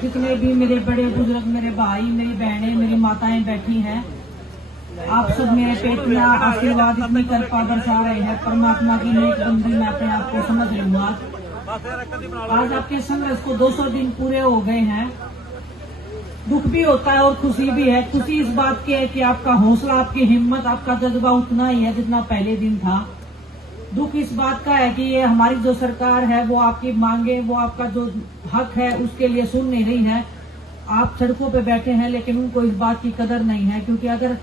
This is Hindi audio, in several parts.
जितने भी मेरे बड़े बुजुर्ग, मेरे भाई, मेरी बहनें, मेरी माताएं बैठी हैं, आप सब मेरे पे इतना आशीर्वाद, इतनी कृपा बरसा रहे हैं। परमात्मा की नेक बंदी मैं अपने आप को समझ रही हूँ। आज आपके संघर्ष को 200 दिन पूरे हो गए हैं। दुख भी होता है और खुशी भी है। खुशी इस बात की है कि आपका हौसला, आपकी हिम्मत, आपका जज्बा उतना ही है जितना पहले दिन था। दुख इस बात का है कि ये हमारी जो सरकार है वो आपकी मांगे, वो आपका जो हक है उसके लिए सुन नहीं रही है। आप सड़कों पे बैठे हैं लेकिन उनको इस बात की कदर नहीं है, क्योंकि अगर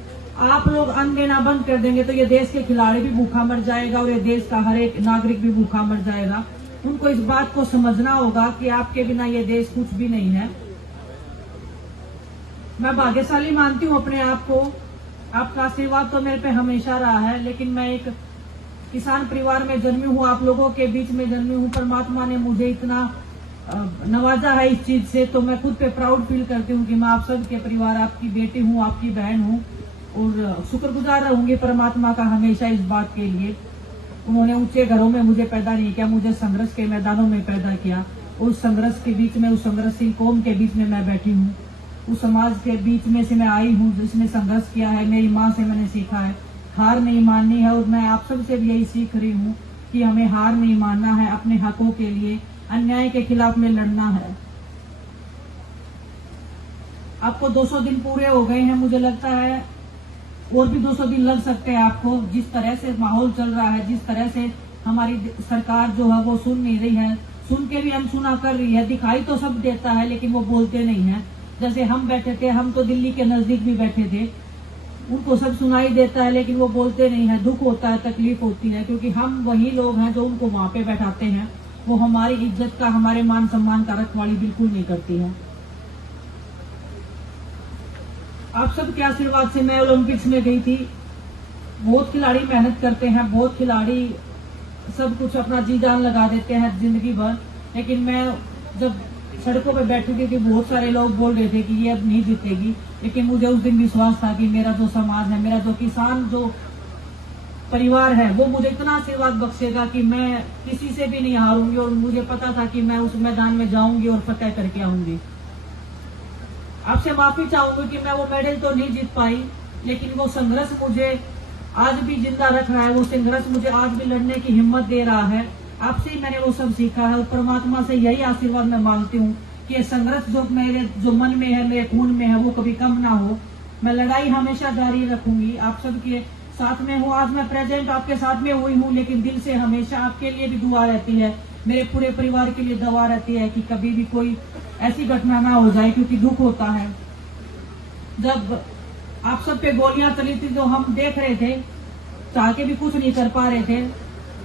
आप लोग अन्न देना बंद कर देंगे तो ये देश के खिलाड़ी भी भूखा मर जाएगा और ये देश का हर एक नागरिक भी भूखा मर जाएगा। उनको इस बात को समझना होगा कि आपके बिना ये देश कुछ भी नहीं है। मैं भाग्यशाली मानती हूँ अपने आप को। आपका आशीर्वाद तो मेरे पे हमेशा रहा है, लेकिन मैं एक किसान परिवार में जन्मी हूँ, आप लोगों के बीच में जन्मी हूँ। परमात्मा ने मुझे इतना नवाजा है इस चीज से, तो मैं खुद पे प्राउड फील करती हूँ कि मैं आप सब के परिवार, आपकी बेटी हूँ, आपकी बहन हूँ और शुक्रगुजार रहूंगी परमात्मा का हमेशा इस बात के लिए। उन्होंने ऊंचे घरों में मुझे पैदा नहीं किया, मुझे संघर्ष के मैदानों में पैदा किया। उस संघर्ष के बीच में, उस संघर्षशील कौम के बीच में मैं बैठी हूँ, उस समाज के बीच में से मैं आई हूँ जिसने संघर्ष किया है। मेरी माँ से मैंने सीखा है हार नहीं माननी है, और मैं आप सबसे भी यही सीख रही हूँ कि हमें हार नहीं मानना है। अपने हकों के लिए, अन्याय के खिलाफ में लड़ना है। आपको 200 दिन पूरे हो गए हैं, मुझे लगता है और भी 200 दिन लग सकते हैं आपको। जिस तरह से माहौल चल रहा है, जिस तरह से हमारी सरकार जो है वो सुन नहीं रही है, सुन के भी अनसुना कर रही है। दिखाई तो सब देता है लेकिन वो बोलते नहीं है। जैसे हम बैठे थे, हम तो दिल्ली के नजदीक भी बैठे थे, उनको सब सुनाई देता है लेकिन वो बोलते नहीं है। दुख होता है, तकलीफ होती है, क्योंकि हम वही लोग हैं जो उनको वहां पे बैठाते हैं। वो हमारी इज्जत का, हमारे मान सम्मान का रखवाली बिल्कुल नहीं करती है। आप सबके आशीर्वाद से मैं ओलंपिक्स में गई थी। बहुत खिलाड़ी मेहनत करते हैं, बहुत खिलाड़ी सब कुछ अपना जी जान लगा देते हैं जिंदगी भर, लेकिन मैं जब सड़कों पे बैठी थी बहुत सारे लोग बोल रहे थे कि ये अब नहीं जीतेगी, लेकिन मुझे उस दिन विश्वास था कि मेरा जो समाज है, मेरा जो किसान जो परिवार है, वो मुझे इतना आशीर्वाद बख्शेगा कि मैं किसी से भी नहीं हारूंगी। और मुझे पता था कि मैं उस मैदान में जाऊंगी और फतेह करके आऊंगी। आपसे माफी चाहूंगी कि मैं वो मेडल तो नहीं जीत पाई, लेकिन वो संघर्ष मुझे आज भी जिंदा रख रहा है। वो संघर्ष मुझे आज भी लड़ने की हिम्मत दे रहा है। आपसे ही मैंने वो सब सीखा है और परमात्मा से यही आशीर्वाद मैं मांगती हूँ कि ये संघर्ष जो मन में है, मेरे खून में है, वो कभी कम ना हो। मैं लड़ाई हमेशा जारी रखूंगी, आप सबके साथ में हूँ। आज मैं प्रेजेंट आपके साथ में हुई हूँ, लेकिन दिल से हमेशा आपके लिए भी दुआ रहती है, मेरे पूरे परिवार के लिए दुआ रहती है कि कभी भी कोई ऐसी घटना ना हो जाए, क्योंकि दुख होता है। जब आप सब पे गोलियां चली थी तो हम देख रहे थे, चाह के भी कुछ नहीं कर पा रहे थे।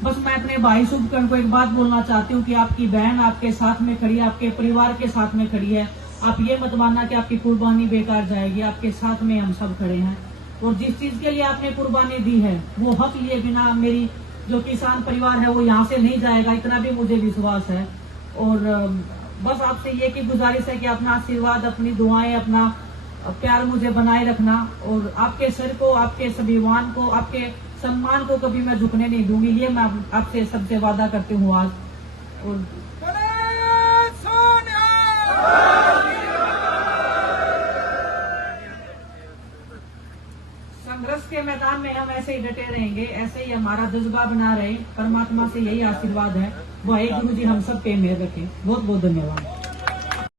बस मैं अपने भाई शुभकर्ण को एक बात बोलना चाहती हूँ कि आपकी बहन आपके साथ में खड़ी है, आपके परिवार के साथ में खड़ी है। आप ये मत मानना कि आपकी कुर्बानी बेकार जाएगी, आपके साथ में हम सब खड़े हैं। और जिस चीज के लिए आपने कुर्बानी दी है, वो हक लिए बिना मेरी जो किसान परिवार है वो यहाँ से नहीं जाएगा, इतना भी मुझे विश्वास है। और बस आपसे ये की गुजारिश है कि अपना आशीर्वाद, अपनी दुआएं, अपना प्यार मुझे बनाए रखना, और आपके सर को, आपके स्वाभिमान को, आपके सम्मान को कभी मैं झुकने नहीं दूंगी। ये मैं आपसे सबसे वादा करती हूँ आज। और संघर्ष के मैदान में हम ऐसे ही डटे रहेंगे, ऐसे ही हमारा जज्बा बना रहे। परमात्मा से यही आशीर्वाद है, वो एक गुरु जी हम सब पे मेहर रखें। बहुत बहुत धन्यवाद।